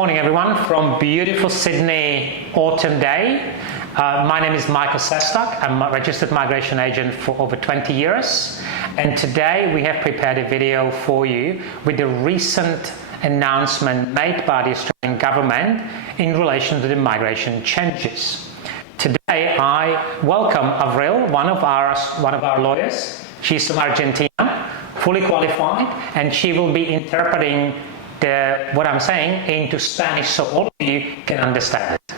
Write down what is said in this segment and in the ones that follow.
morning, everyone, from beautiful Sydney autumn day. My name is Michal Sestak. I'm a registered migration agent for over 20 years. And today we have prepared a video for you with the recent announcement made by the Australian government in relation to the migration changes. Today I welcome Avril, one of our lawyers. She's from Argentina, fully qualified, and she will be interpreting what I'm saying into Spanish so all of you can understand it.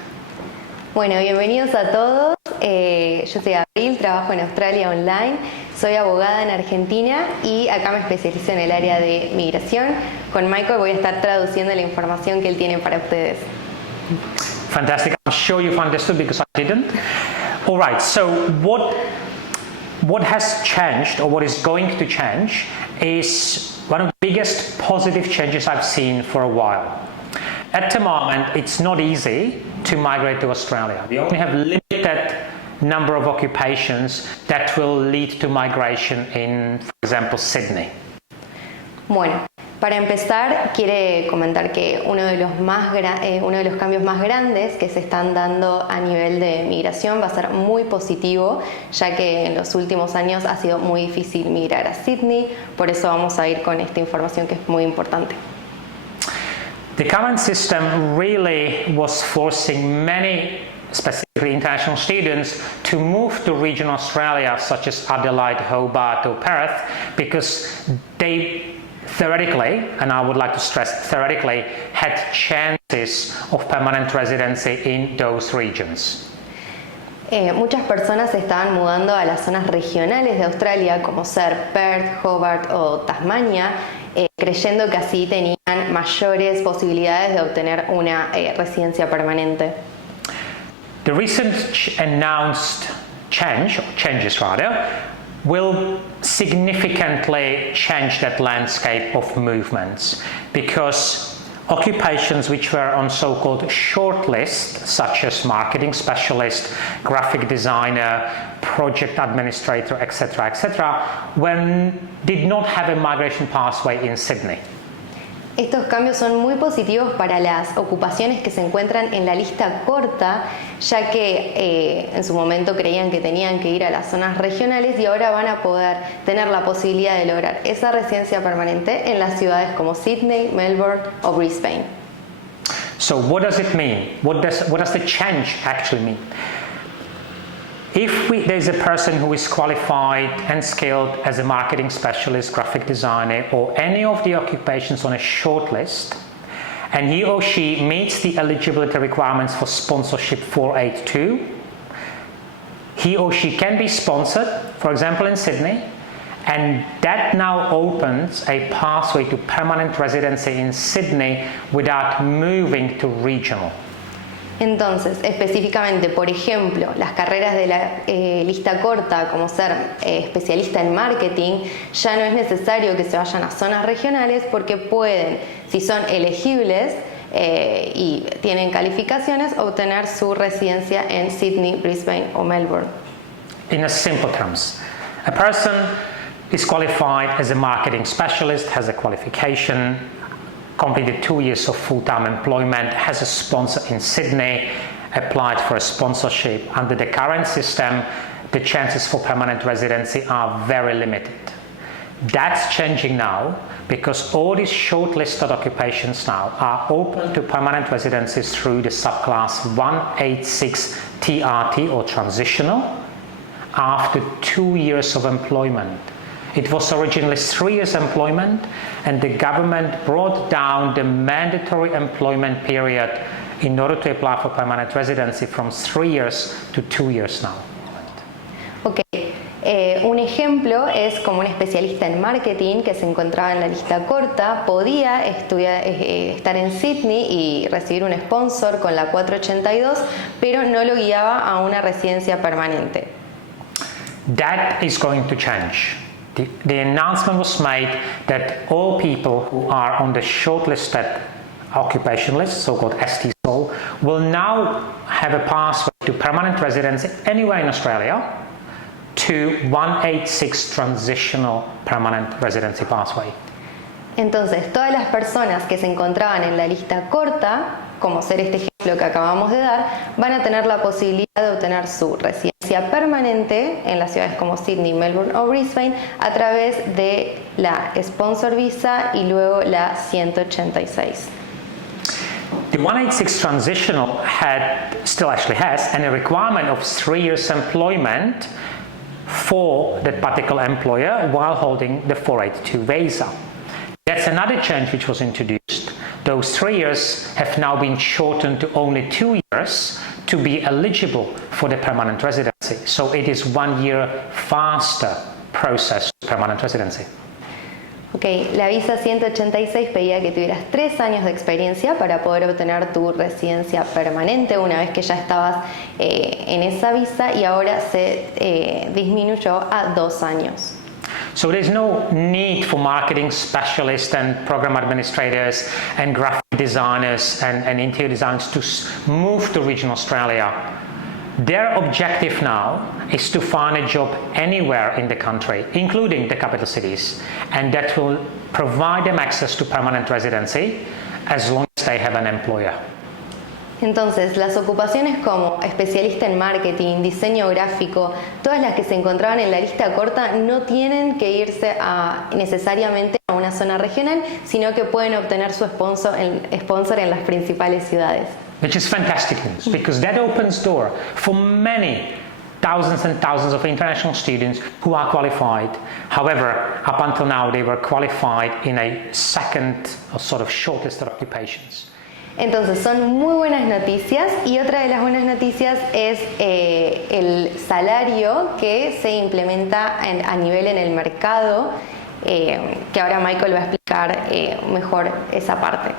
Bueno, bienvenidos a todos. Yo soy Avril, trabajo en Australia online, soy abogada en Argentina y acá me especializo en el área de migración. Con Michael voy a estar traduciendo la información que él tiene para ustedes. Fantastic. I'm sure you've understood because I didn't. All right, so what has changed, or what is going to change, is one of the biggest positive changes I've seen for a while. At the moment, it's not easy to migrate to Australia. We only have limited number of occupations that will lead to migration in, for example, Sydney. Bueno, para empezar, quiere comentar que uno de los cambios más grandes que se están dando a nivel de migración va a ser muy positivo, ya que en los últimos años ha sido muy difícil migrar a Sydney, por eso vamos a ir con esta información que es muy importante. The current system really was forcing many, specifically international students, to move to regional Australia, such as Adelaide, Hobart or Perth, because they theoretically, and I would like to stress theoretically, had chances of permanent residency in those regions. Muchas personas se estaban mudando a las zonas regionales de Australia, como ser Perth, Hobart o Tasmania, creyendo que así tenían mayores posibilidades de obtener una residencia permanente. The recent announced changes will significantly change that landscape of movements, because occupations which were on so-called short list, such as marketing specialist, graphic designer, project administrator, etc., did not have a migration pathway in Sydney. Estos cambios son muy positivos para las ocupaciones que se encuentran en la lista corta, ya que en su momento creían que tenían que ir a las zonas regionales y ahora van a poder tener la posibilidad de lograr esa residencia permanente en las ciudades como Sydney, Melbourne o Brisbane. So what does it mean? What does the change actually mean? If there's a person who is qualified and skilled as a marketing specialist, graphic designer, or any of the occupations on a short list, and he or she meets the eligibility requirements for sponsorship 482, he or she can be sponsored, for example in Sydney, and that now opens a pathway to permanent residency in Sydney without moving to regional. Entonces, específicamente, por ejemplo, las carreras de la lista corta, como ser especialista en marketing, ya no es necesario que se vayan a zonas regionales porque pueden, si son elegibles y tienen calificaciones, obtener su residencia en Sydney, Brisbane o Melbourne. In simple terms, a person is qualified as a marketing specialist, has a qualification, completed 2 years of full-time employment, has a sponsor in Sydney, applied for a sponsorship. Under the current system, the chances for permanent residency are very limited. That's changing now because all these shortlisted occupations now are open to permanent residencies through the subclass 186 TRT or transitional after 2 years of employment. It was originally 3 years employment, and the government brought down the mandatory employment period in order to apply for permanent residency from 3 years to 2 years now. Okay. Un ejemplo es como un especialista en marketing que se encontraba en la lista corta, podía estar en Sydney y recibir un sponsor con la 482, pero no lo guiaba a una residencia permanente. That is going to change. The announcement was made that all people who are on the shortlisted occupation list, so-called ST-SOL, will now have a pathway to permanent residency anywhere in Australia to 186 transitional permanent residency pathway. Entonces, todas las personas que se encontraban en la lista corta, como ser este ejemplo que acabamos de dar, van a tener la posibilidad de obtener su residencia permanente en las ciudades como Sydney, Melbourne o Brisbane a través de la Sponsor Visa y luego la 186. The 186 transitional still actually has a requirement of 3 years employment for that particular employer while holding the 482 visa. That's another change which was introduced. Those 3 years have now been shortened to only 2 years to be eligible for the permanent residency. So it is 1 year faster process to permanent residency. Ok, la visa 186 pedía que tuvieras 3 años de experiencia para poder obtener tu residencia permanente una vez que ya estabas en esa visa y ahora se disminuyó a 2 años. So there's no need for marketing specialists and program administrators and graphic designers and interior designers to move to regional Australia. Their objective now is to find a job anywhere in the country, including the capital cities, and that will provide them access to permanent residency as long as they have an employer. Entonces, las ocupaciones como especialista en marketing, diseño gráfico, todas las que se encontraban en la lista corta no tienen que irse necesariamente a una zona regional, sino que pueden obtener su sponsor en las principales ciudades. Which is fantastic news, because that opens door for many thousands and thousands of international students who are qualified. However, up until now, they were qualified in a second or sort of shortlisted occupations. Entonces son muy buenas noticias y otra de las buenas noticias es el salario que se implementa a nivel en el mercado, que ahora Michael va a explicar mejor esa parte.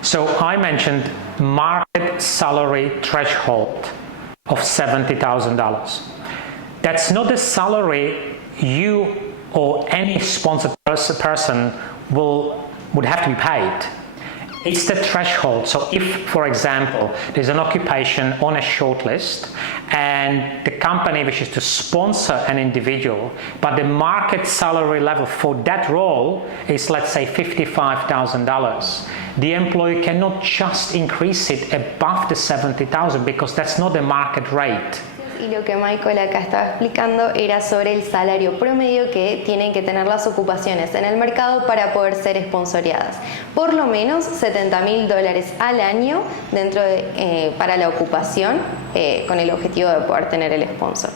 So I mentioned market salary threshold of $70,000. That's not the salary you or any sponsored person would have to be paid. It's the threshold. So if, for example, there's an occupation on a shortlist and the company wishes to sponsor an individual, but the market salary level for that role is, let's say, $55,000, the employer cannot just increase it above the $70,000 because that's not the market rate. Y lo que Michael acá estaba explicando era sobre el salario promedio que tienen que tener las ocupaciones en el mercado para poder ser sponsoreadas. Por lo menos $70,000 al año para la ocupación con el objetivo de poder tener el sponsor.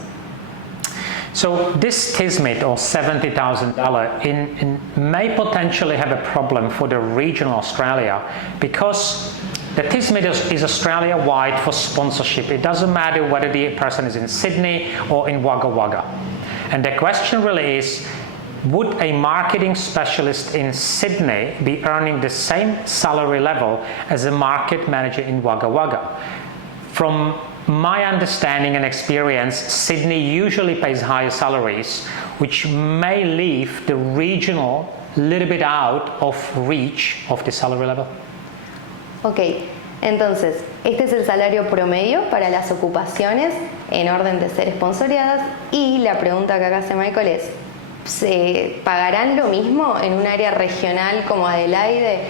So this TISMIT, or $70,000, may potentially have a problem for the regional Australia because the TISMIT is Australia-wide for sponsorship. It doesn't matter whether the person is in Sydney or in Wagga Wagga. And the question really is, would a marketing specialist in Sydney be earning the same salary level as a market manager in Wagga Wagga? From my understanding and experience, Sydney usually pays higher salaries, which may leave the regional a little bit out of reach of the salary level. Ok, entonces, este es el salario promedio para las ocupaciones en orden de ser sponsoreadas y la pregunta que acá hace Michael es, ¿se pagarán lo mismo en un área regional como Adelaide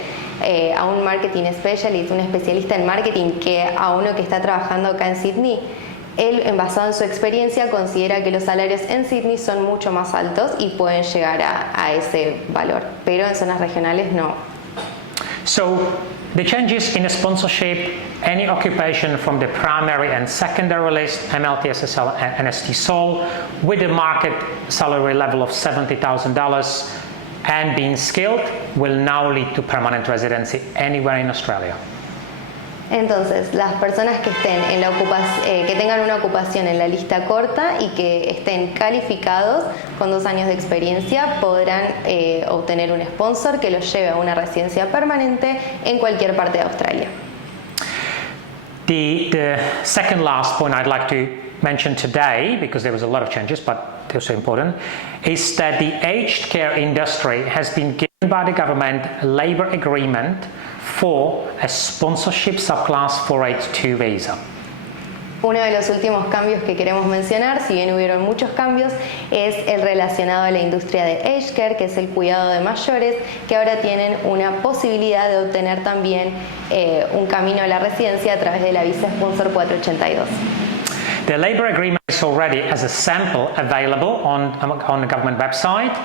a un marketing specialist, un especialista en marketing, que a uno que está trabajando acá en Sydney? Él, basado en su experiencia, considera que los salarios en Sydney son mucho más altos y pueden llegar a ese valor, pero en zonas regionales no. So, the changes in the sponsorship, any occupation from the primary and secondary list, MLT, SSL, and ST-SOL, with a market salary level of $70,000 and being skilled, will now lead to permanent residency anywhere in Australia. Entonces, las personas que estén que tengan una ocupación en la lista corta y que estén calificados con 2 años de experiencia podrán obtener un sponsor que los lleve a una residencia permanente en cualquier parte de Australia. The second last point I'd like to mention today, because there was a lot of changes, but they're so important, is that the aged care industry has been given by the government a labour agreement for a sponsorship subclass 482 visa. Uno de los últimos cambios que queremos mencionar, si bien hubieron muchos cambios, es el relacionado a la industria de aged care, que es el cuidado de mayores, que ahora tienen una posibilidad de obtener también un camino a la residencia a través de la visa Sponsor 482. The labor agreement is already as a sample available on the government website.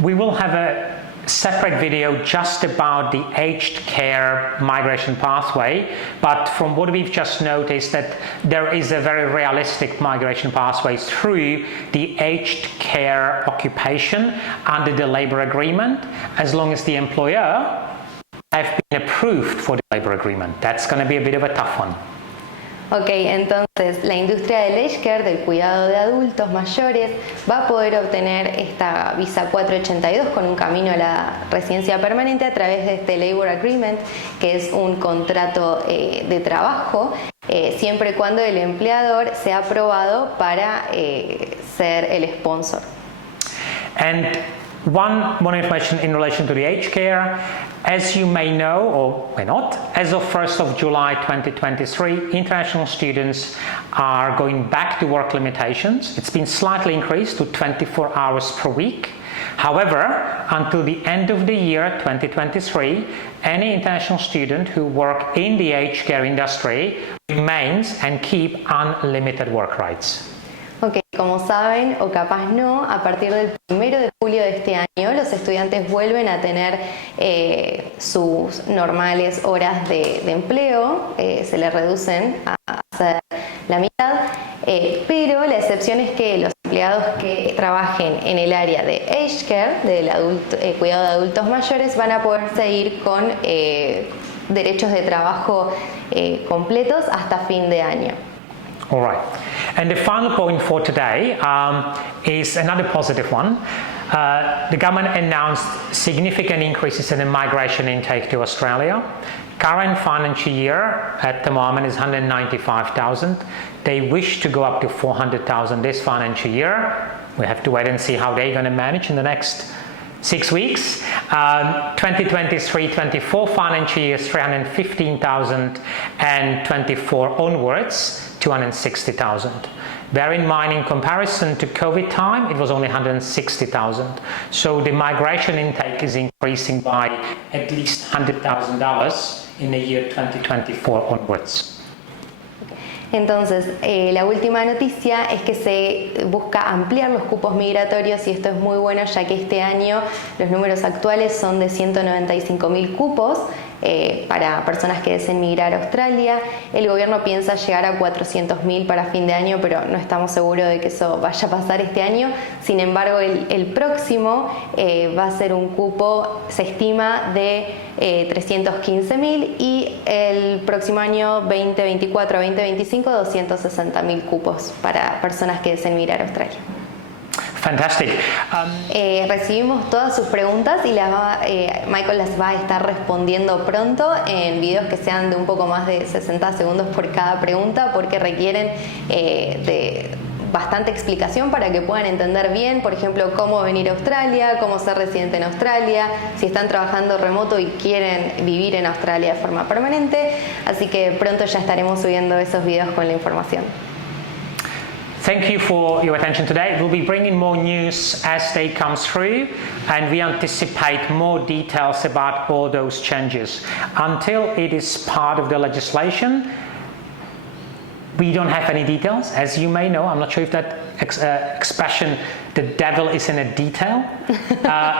We will have a separate video just about the aged care migration pathway, but from what we've just noticed that there is a very realistic migration pathway through the aged care occupation under the labor agreement, as long as the employer have been approved for the labor agreement. That's going to be a bit of a tough one. Ok, entonces la industria del aged care, del cuidado de adultos mayores, va a poder obtener esta visa 482 con un camino a la residencia permanente a través de este Labor Agreement, que es un contrato de trabajo, siempre y cuando el empleador sea aprobado para ser el sponsor. And one more information in relation to the aged care. As you may know, or may not, as of 1st of July 2023, international students are going back to work limitations. It's been slightly increased to 24 hours per week. However, until the end of the year 2023, any international student who work in the aged care industry remains and keep unlimited work rights. Ok, como saben, o capaz no, a partir del 1 de julio de este año los estudiantes vuelven a tener sus normales horas de empleo, se les reducen a hacer la mitad, pero la excepción es que los empleados que trabajen en el área de aged care, del cuidado de adultos mayores, van a poder seguir con derechos de trabajo completos hasta fin de año. All right. And the final point for today is another positive one. The government announced significant increases in the migration intake to Australia. Current financial year at the moment is 195,000. They wish to go up to 400,000 this financial year. We have to wait and see how they're going to manage in the next 6 weeks. 2023-24 financial year is 315,000 and 24 onwards 260,000. Bear in mind, in comparison to COVID time, it was only 160,000. So the migration intake is increasing by at least $100,000 in the year 2024 onwards. Entonces, la última noticia es que se busca ampliar los cupos migratorios y esto es muy bueno ya que este año los números actuales son de 195.000 cupos para personas que deseen migrar a Australia. El gobierno piensa llegar a 400.000 para fin de año, pero no estamos seguros de que eso vaya a pasar este año. Sin embargo, el próximo va a ser un cupo, se estima, de 315.000 y el próximo año 2024 a 2025 260.000 cupos para personas que deseen migrar a Australia. Fantastic. Recibimos todas sus preguntas y Michael las va a estar respondiendo pronto en videos que sean de un poco más de 60 segundos por cada pregunta porque requieren de bastante explicación para que puedan entender bien, por ejemplo, cómo venir a Australia, cómo ser residente en Australia, si están trabajando remoto y quieren vivir en Australia de forma permanente. Así que pronto ya estaremos subiendo esos videos con la información. Thank you for your attention today. We'll be bringing more news as they come through, and we anticipate more details about all those changes. Until it is part of the legislation, we don't have any details. As you may know, I'm not sure if that expression, the devil is in a detail,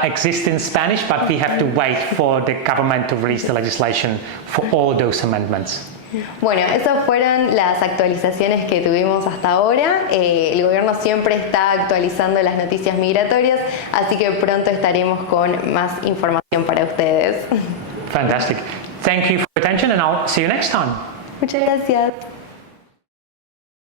exists in Spanish, but we have to wait for the government to release the legislation for all those amendments. Bueno, esas fueron las actualizaciones que tuvimos hasta ahora. El gobierno siempre está actualizando las noticias migratorias, así que pronto estaremos con más información para ustedes. Fantastic. Thank you for your attention and I'll see you next time. Muchas gracias.